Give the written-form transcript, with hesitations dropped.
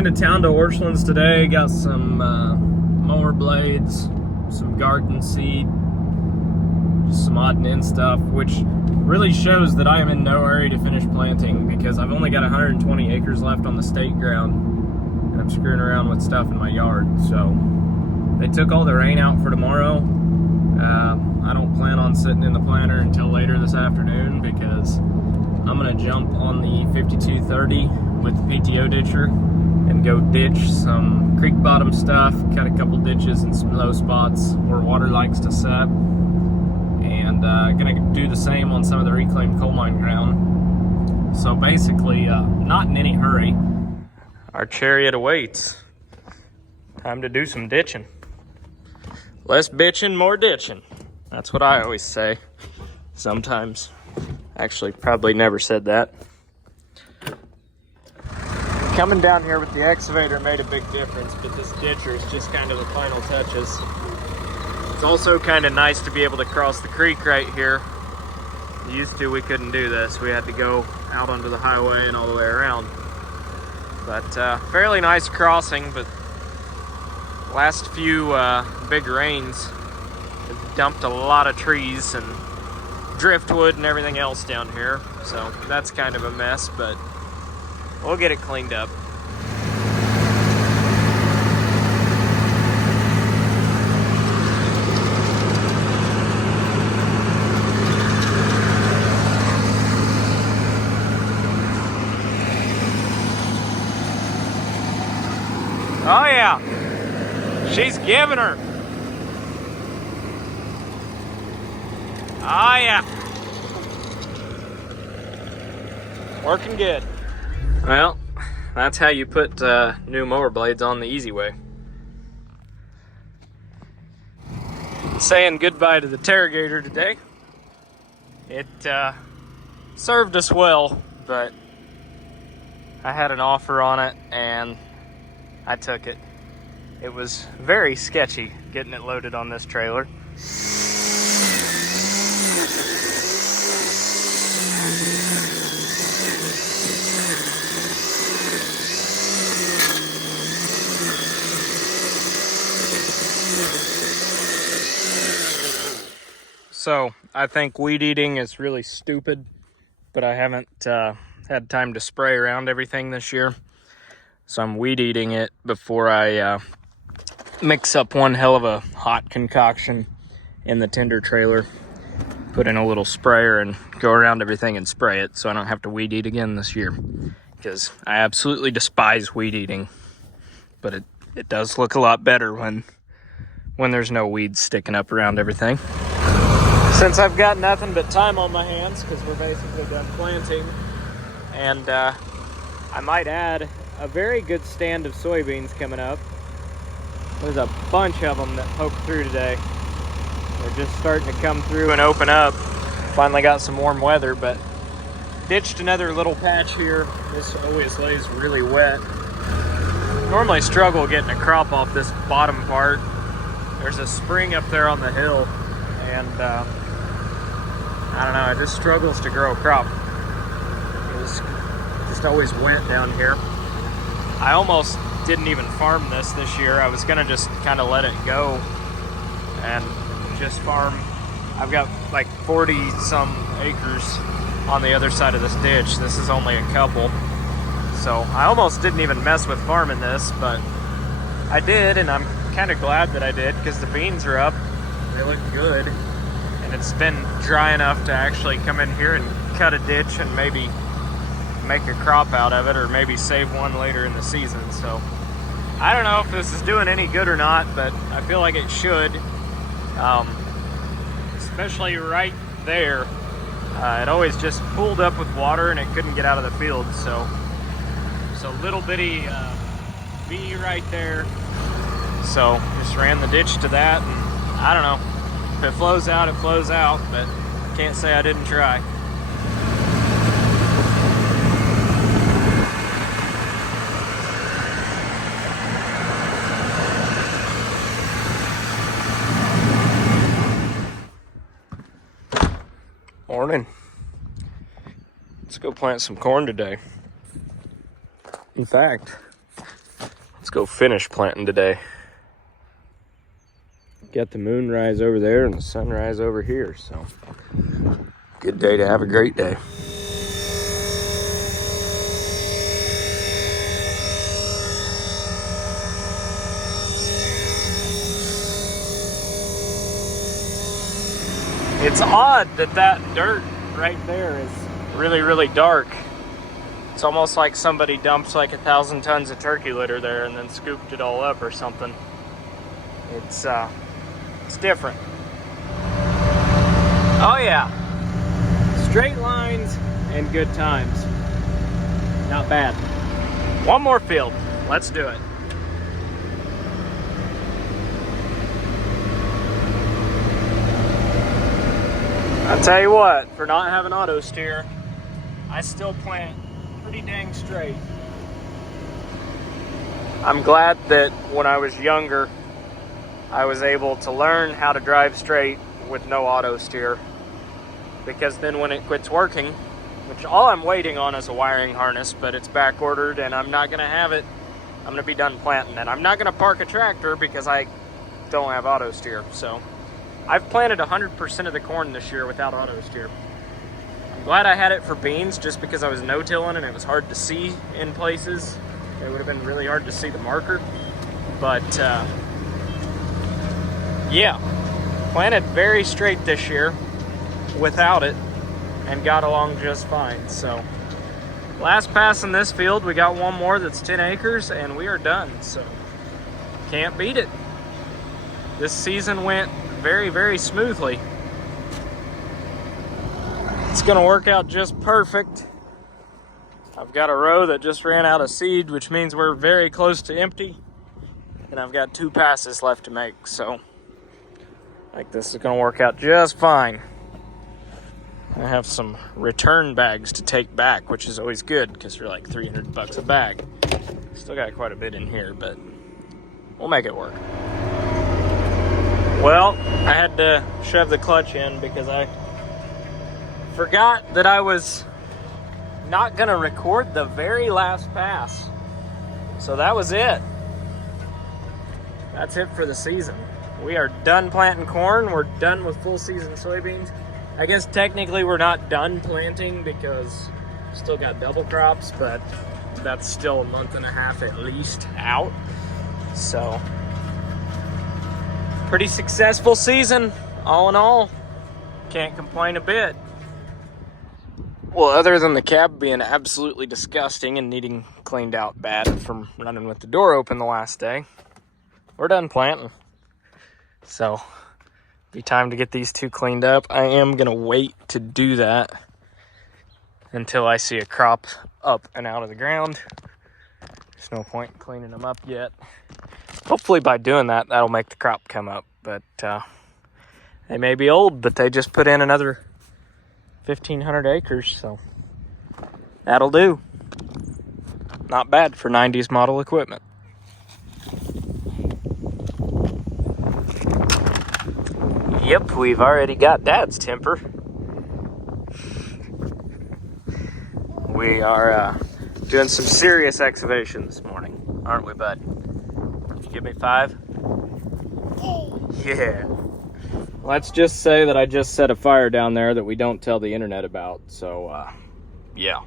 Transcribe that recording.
Ran to town to Orchlands today, got some mower blades, some garden seed, just some odd and end stuff, which really shows that I am in no hurry to finish planting because I've only got 120 acres left on the state ground and I'm screwing around with stuff in my yard. So they took all the rain out for tomorrow. I don't plan on sitting in the planter until later this afternoon because I'm gonna jump on the 5230 with the PTO ditcher and go ditch some creek bottom stuff, cut a couple ditches in some low spots where water likes to set, and gonna do the same on some of the reclaimed coal mine ground. So basically, not in any hurry. Our chariot awaits. Time to do some ditching. Less bitching, more ditching. That's what I always say. Sometimes. Actually, probably never said that. Coming down here with the excavator made a big difference, but this ditcher is just kind of the final touches. It's also kind of nice to be able to cross the creek right here. Used to, we couldn't do this. We had to go out onto the highway and all the way around. But fairly nice crossing, but last few big rains have dumped a lot of trees and driftwood and everything else down here. So that's kind of a mess, but we'll get it cleaned up. Oh yeah, she's giving her. Oh yeah. Working good. Well, that's how you put new mower blades on the easy way. Saying goodbye to the Terragator today. It served us well, but I had an offer on it and I took it. It was very sketchy getting it loaded on this trailer. So I think weed eating is really stupid, but I haven't had time to spray around everything this year. So I'm weed eating it before I mix up one hell of a hot concoction in the tender trailer, put in a little sprayer and go around everything and spray it so I don't have to weed eat again this year. Because I absolutely despise weed eating, but it does look a lot better when there's no weeds sticking up around everything. Since I've got nothing but time on my hands, because we're basically done planting, and I might add a very good stand of soybeans coming up. There's a bunch of them that poked through today. They're just starting to come through and open up. Finally got some warm weather, but ditched another little patch here. This always lays really wet. Normally struggle getting a crop off this bottom part. There's a spring up there on the hill, and I don't know, it just struggles to grow a crop. It's just always wet down here. I almost didn't even farm this year. I was gonna just kind of let it go and just farm. I've got like 40 some acres on the other side of this ditch. This is only a couple. So I almost didn't even mess with farming this, but I did, and I'm kind of glad that I did because the beans are up. They look good, and it's been dry enough to actually come in here and cut a ditch and maybe make a crop out of it, or maybe save one later in the season. So I don't know if this is doing any good or not, but I feel like it should, especially right there. It always just pooled up with water and it couldn't get out of the field, so little bitty V right there. So just ran the ditch to that, and I don't know, if it flows out, it flows out, but can't say I didn't try. Morning. Let's go plant some corn today. In fact, Let's go finish planting today. Got the moonrise over there and the sunrise over here, so good day to have a great day. It's odd that dirt right there is really, really dark. It's almost like somebody dumped like 1,000 tons of turkey litter there and then scooped it all up or something. It's different. Oh yeah, straight lines and good times. Not bad. One more field, let's do it. I'll tell you what, for not having auto steer, I still plant pretty dang straight. I'm glad that when I was younger, I was able to learn how to drive straight with no auto steer, because then when it quits working, which all I'm waiting on is a wiring harness, but it's back ordered and I'm not gonna have it. I'm gonna be done planting and I'm not gonna park a tractor because I don't have auto steer. So I've planted 100% of the corn this year without auto steer. I'm glad I had it for beans just because I was no-tilling and it was hard to see in places. It would have been really hard to see the marker, but yeah, planted very straight this year without it and got along just fine. So last pass in this field, we got one more that's 10 acres and we are done. So can't beat it. This season went very, very smoothly. It's gonna work out just perfect. I've got a row that just ran out of seed, which means we're very close to empty. And I've got 2 passes left to make, so like this is gonna work out just fine. I have some return bags to take back, which is always good because they're like $300 a bag. Still got quite a bit in here, but we'll make it work. Well, I had to shove the clutch in because I forgot that I was not gonna record the very last pass. So that was it. That's it for the season. We are done planting corn. We're done with full season soybeans. I guess technically we're not done planting because we still got double crops, but that's still a month and a half at least out. So pretty successful season all in all. Can't complain a bit. Well, other than the cab being absolutely disgusting and needing cleaned out bad from running with the door open the last day, we're done planting. So, be time to get these 2 cleaned up. I am gonna wait to do that until I see a crop up and out of the ground. There's no point in cleaning them up yet. Hopefully by doing that, that'll make the crop come up. But they may be old, but they just put in another 1,500 acres, so that'll do. Not bad for 90s model equipment. Yep, we've already got Dad's temper. We are doing some serious excavation this morning, aren't we, bud? Did you give me 5? Yeah. Let's just say that I just set a fire down there that we don't tell the internet about, so yeah.